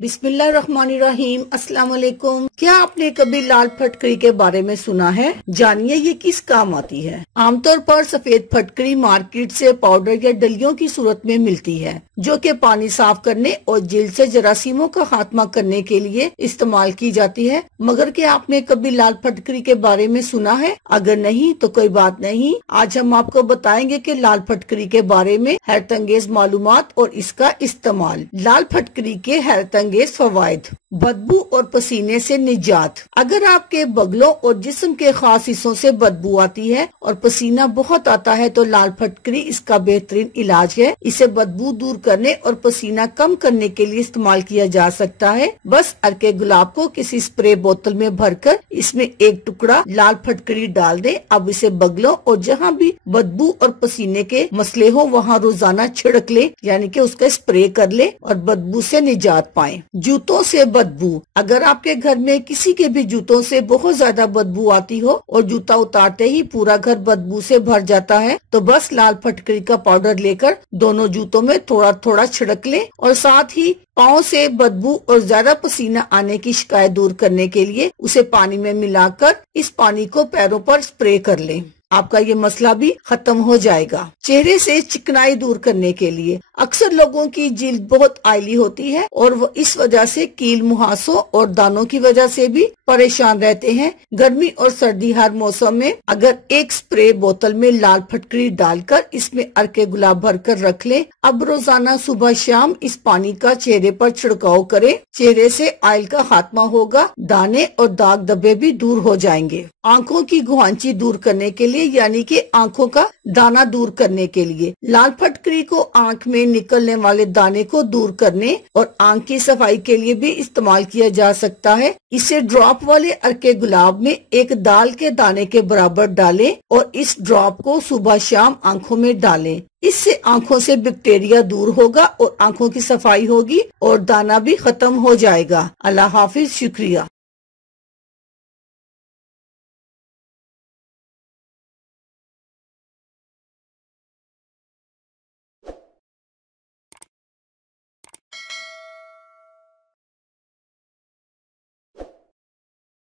बिस्मिल्लाहिर्रहमानिर्रहीम। अस्सलाम वालेकुम। क्या आपने कभी लाल फटकरी के बारे में सुना है? जानिए ये किस काम आती है। आमतौर पर सफेद फटकरी मार्केट से पाउडर या डलियों की सूरत में मिलती है, जो कि पानी साफ करने और जिल्द से जरासीमों का खात्मा करने के लिए इस्तेमाल की जाती है। मगर क्या आपने कभी लाल फटकरी के बारे में सुना है? अगर नहीं तो कोई बात नहीं, आज हम आपको बताएंगे कि लाल फटकरी के बारे में हैरतअंगेज मालूमात और इसका इस्तेमाल। लाल फटकरी के हैरतअंगेज फवायद। बदबू और पसीने से निजात। अगर आपके बगलों और जिस्म के खास हिस्सों से बदबू आती है और पसीना बहुत आता है तो लाल फटकरी इसका बेहतरीन इलाज है। इसे बदबू दूर करने और पसीना कम करने के लिए इस्तेमाल किया जा सकता है। बस अर्के गुलाब को किसी स्प्रे बोतल में भरकर इसमें एक टुकड़ा लाल फटकरी डाल दें। अब इसे बगलों और जहाँ भी बदबू और पसीने के मसले हो वहाँ रोजाना छिड़क ले, यानी कि उसका स्प्रे कर ले और बदबू से निजात पाएं। जूतों से बदबू। अगर आपके घर में किसी के भी जूतों से बहुत ज्यादा बदबू आती हो और जूता उतारते ही पूरा घर बदबू से भर जाता है तो बस लाल फटकरी का पाउडर लेकर दोनों जूतों में थोड़ा थोड़ा छिड़क लें और साथ ही पाँव से बदबू और ज्यादा पसीना आने की शिकायत दूर करने के लिए उसे पानी में मिलाकर इस पानी को पैरों पर स्प्रे कर लें। आपका ये मसला भी खत्म हो जाएगा। चेहरे से चिकनाई दूर करने के लिए अक्सर लोगों की जिल्द बहुत आयली होती है और वो इस वजह से कील मुहासों और दानों की वजह से भी परेशान रहते हैं। गर्मी और सर्दी हर मौसम में अगर एक स्प्रे बोतल में लाल फटकरी डालकर इसमें अर्के गुलाब भरकर रख लें। अब रोजाना सुबह शाम इस पानी का चेहरे पर छिड़काव करें। चेहरे से आयल का खात्मा होगा, दाने और दाग धब्बे भी दूर हो जाएंगे। आंखों की गुहांची दूर करने के लिए यानी कि आंखों का दाना दूर करने के लिए लाल फटकरी को आंख में निकलने वाले दाने को दूर करने और आंख की सफाई के लिए भी इस्तेमाल किया जा सकता है। इसे ड्रॉप वाले अर्के गुलाब में एक दाल के दाने के बराबर डालें और इस ड्रॉप को सुबह शाम आंखों में डालें। इससे आंखों से बैक्टीरिया दूर होगा और आंखों की सफाई होगी और दाना भी खत्म हो जाएगा। अल्लाह हाफिज। शुक्रिया।